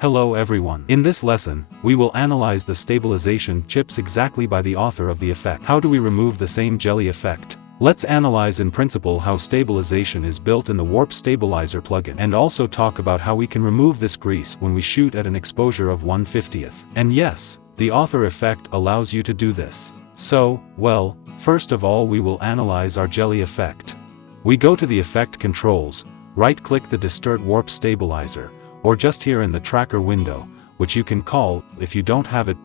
Hello everyone. In this lesson, we will analyze the stabilization chips exactly by the author of the effect. How do we remove the same jelly effect? Let's analyze in principle how stabilization is built in the Warp Stabilizer plugin, and also talk about how we can remove this grease when we shoot at an exposure of 1/50th. And yes, the author effect allows you to do this. So, well, first of all we will analyze our jelly effect. We go to the effect controls, right-click the Distort Warp Stabilizer, or just here in the tracker window, which you can call, if you don't have it,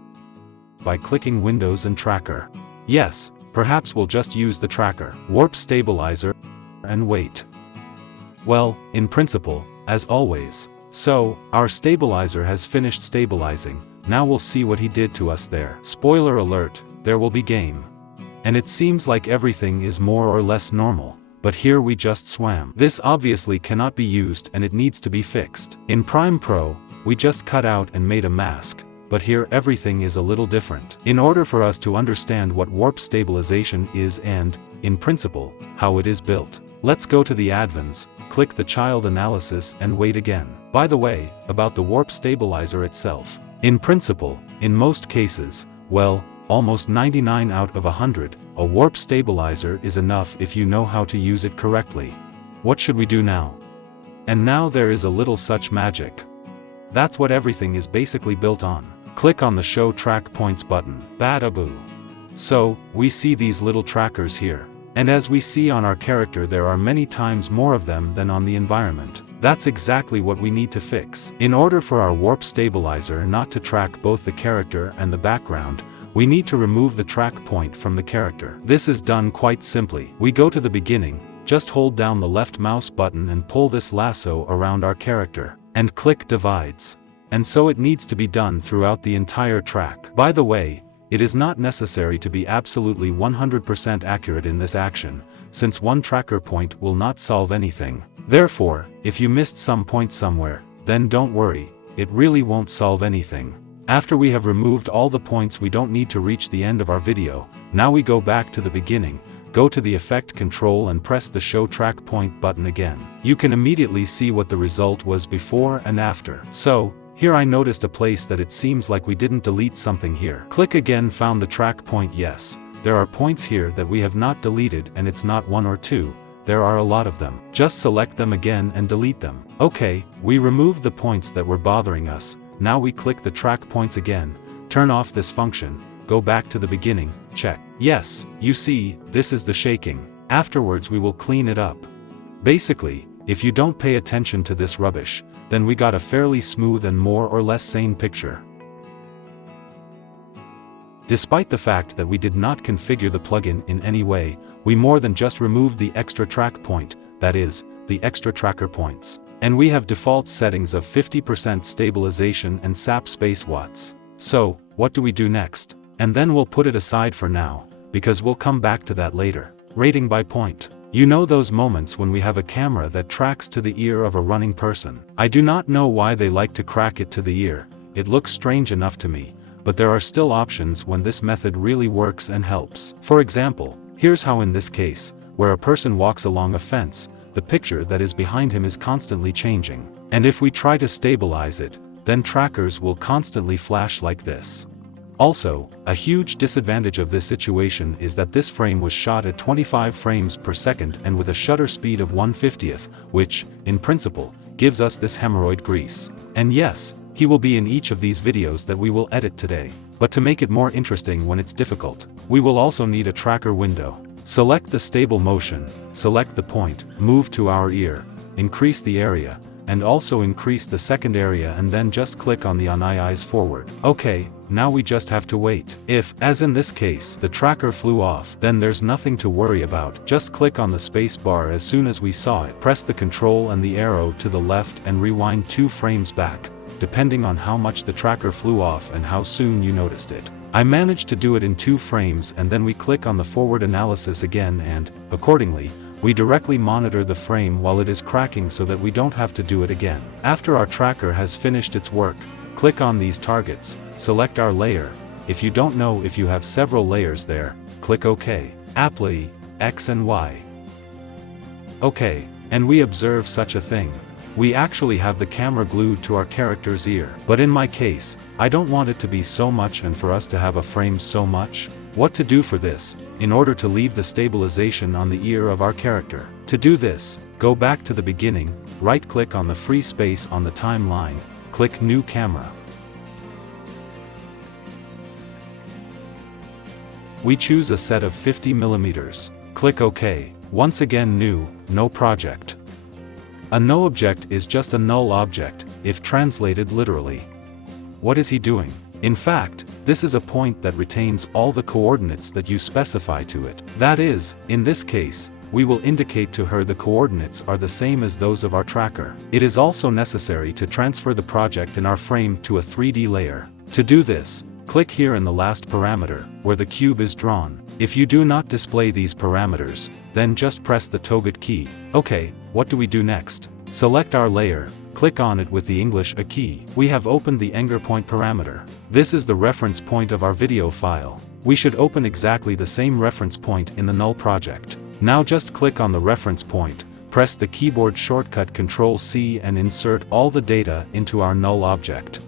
by clicking Windows and Tracker. Yes, perhaps we'll just use the tracker, Warp Stabilizer, and wait. Well, in principle, as always. So, our stabilizer has finished stabilizing, now we'll see what he did to us there. Spoiler alert, there will be game. And it seems like everything is more or less normal. But here we just swam. This obviously cannot be used and it needs to be fixed. In Prime Pro, we just cut out and made a mask, but here everything is a little different. In order for us to understand what warp stabilization is and, in principle, how it is built, let's go to the advance, click the child analysis and wait again. By the way, about the warp stabilizer itself. In principle, in most cases, well, almost 99 out of 100, a warp stabilizer is enough if you know how to use it correctly. What should we do now? And now there is a little such magic. That's what everything is basically built on. Click on the Show Track Points button. Bada-boo. So, we see these little trackers here. And as we see on our character, there are many times more of them than on the environment. That's exactly what we need to fix. In order for our warp stabilizer not to track both the character and the background, we need to remove the track point from the character. This is done quite simply. We go to the beginning, just hold down the left mouse button and pull this lasso around our character, and click Divides. And so it needs to be done throughout the entire track. By the way, it is not necessary to be absolutely 100% accurate in this action, since one tracker point will not solve anything. Therefore, if you missed some point somewhere, then don't worry, it really won't solve anything. After we have removed all the points we don't need to reach the end of our video, now we go back to the beginning, go to the effect control and press the Show Track Point button again. You can immediately see what the result was before and after. So, here I noticed a place that it seems like we didn't delete something here. Click again, found the track point. Yes, there are points here that we have not deleted, and it's not one or two, there are a lot of them. Just select them again and delete them. Okay, we removed the points that were bothering us. Now we click the track points again, turn off this function, go back to the beginning, check. Yes, you see, this is the shaking. Afterwards we will clean it up. Basically, if you don't pay attention to this rubbish, then we got a fairly smooth and more or less sane picture. Despite the fact that we did not configure the plugin in any way, we more than just removed the extra track point, that is, the extra tracker points. And we have default settings of 50% stabilization and SAP space watts. So, what do we do next? And then we'll put it aside for now, because we'll come back to that later. Rating by point. You know those moments when we have a camera that tracks to the ear of a running person. I do not know why they like to crack it to the ear, it looks strange enough to me, but there are still options when this method really works and helps. For example, here's how in this case, where a person walks along a fence, the picture that is behind him is constantly changing. And if we try to stabilize it, then trackers will constantly flash like this. Also, a huge disadvantage of this situation is that this frame was shot at 25 frames per second and with a shutter speed of 1/50th, which, in principle, gives us this hemorrhoid grease. And yes, he will be in each of these videos that we will edit today. But to make it more interesting when it's difficult, we will also need a tracker window. Select the stable motion, select the point, move to our ear, increase the area, and also increase the second area, and then just click on the eyes forward. Okay, now we just have to wait. If, as in this case, the tracker flew off, then there's nothing to worry about. Just click on the space bar as soon as we saw it. Press the control and the arrow to the left and rewind 2 frames back, depending on how much the tracker flew off and how soon you noticed it. I managed to do it in 2 frames, and then we click on the forward analysis again and, accordingly, we directly monitor the frame while it is cracking so that we don't have to do it again. After our tracker has finished its work, click on these targets, select our layer. If you don't know if you have several layers there, click OK. Apply, X and Y. OK, and we observe such a thing. we actually have the camera glued to our character's ear. But in my case, I don't want it to be so much and for us to have a frame so much. What to do for this, in order to leave the stabilization on the ear of our character? To do this, go back to the beginning, right-click on the free space on the timeline, click New Camera. We choose a set of 50 mm. Click OK. Once again New, No Project. A no object is just a null object, if translated literally. What is he doing? In fact, this is a point that retains all the coordinates that you specify to it. That is, in this case, we will indicate to her the coordinates are the same as those of our tracker. It is also necessary to transfer the project in our frame to a 3D layer. To do this, click here in the last parameter, where the cube is drawn. If you do not display these parameters, then just press the toggle key. Okay, what do we do next? Select our layer, click on it with the English A key. We have opened the anchor point parameter. This is the reference point of our video file. We should open exactly the same reference point in the null project. Now just click on the reference point, press the keyboard shortcut Ctrl+C and insert all the data into our null object.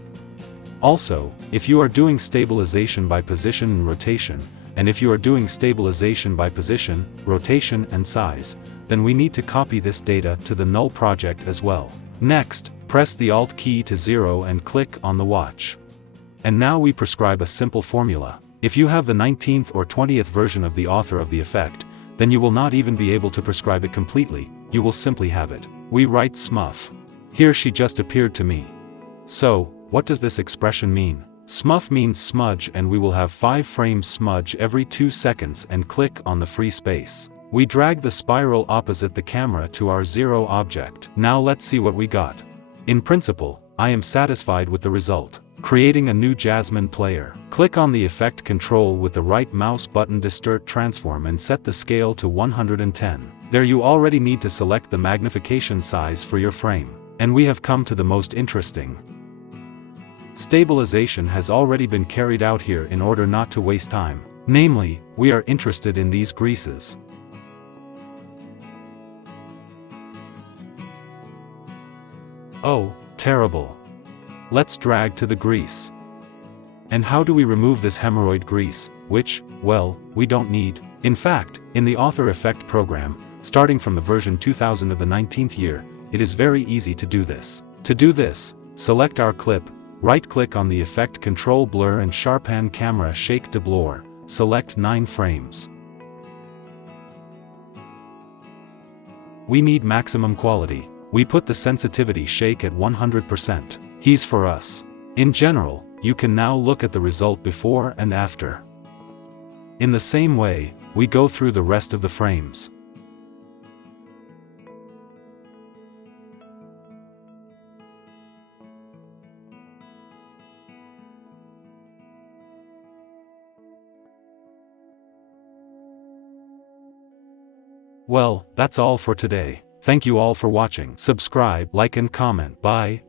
Also, if you are doing stabilization by position and rotation, and if you are doing stabilization by position, rotation and size, then we need to copy this data to the null project as well. Next, press the Alt key to 0 and click on the watch. And now we prescribe a simple formula. If you have the 19th or 20th version of the author of the effect, then you will not even be able to prescribe it completely, you will simply have it. We write smuf. Here she just appeared to me. So, what does this expression mean? Smuf means smudge and we will have 5 frames smudge every 2 seconds and click on the free space. We drag the spiral opposite the camera to our 0 object. Now let's see what we got. In principle, I am satisfied with the result. Creating a new Jasmine player. Click on the effect control with the right mouse button Distort Transform and set the scale to 110. There you already need to select the magnification size for your frame. And we have come to the most interesting. Stabilization has already been carried out here in order not to waste time. Namely, we are interested in these greases. Oh, terrible. Let's drag to the grease. And how do we remove this hemorrhoid grease, which, well, we don't need? In fact, in the Author Effect program, starting from the version 2000 of the 19th year, it is very easy to do this. To do this, select our clip, right-click on the effect Control Blur and Sharpen Camera Shake to Blur, select 9 frames. We need maximum quality. We put the sensitivity shake at 100%. He's for us. In general, you can now look at the result before and after. In the same way, we go through the rest of the frames. Well, that's all for today. Thank you all for watching. Subscribe, like and comment. Bye.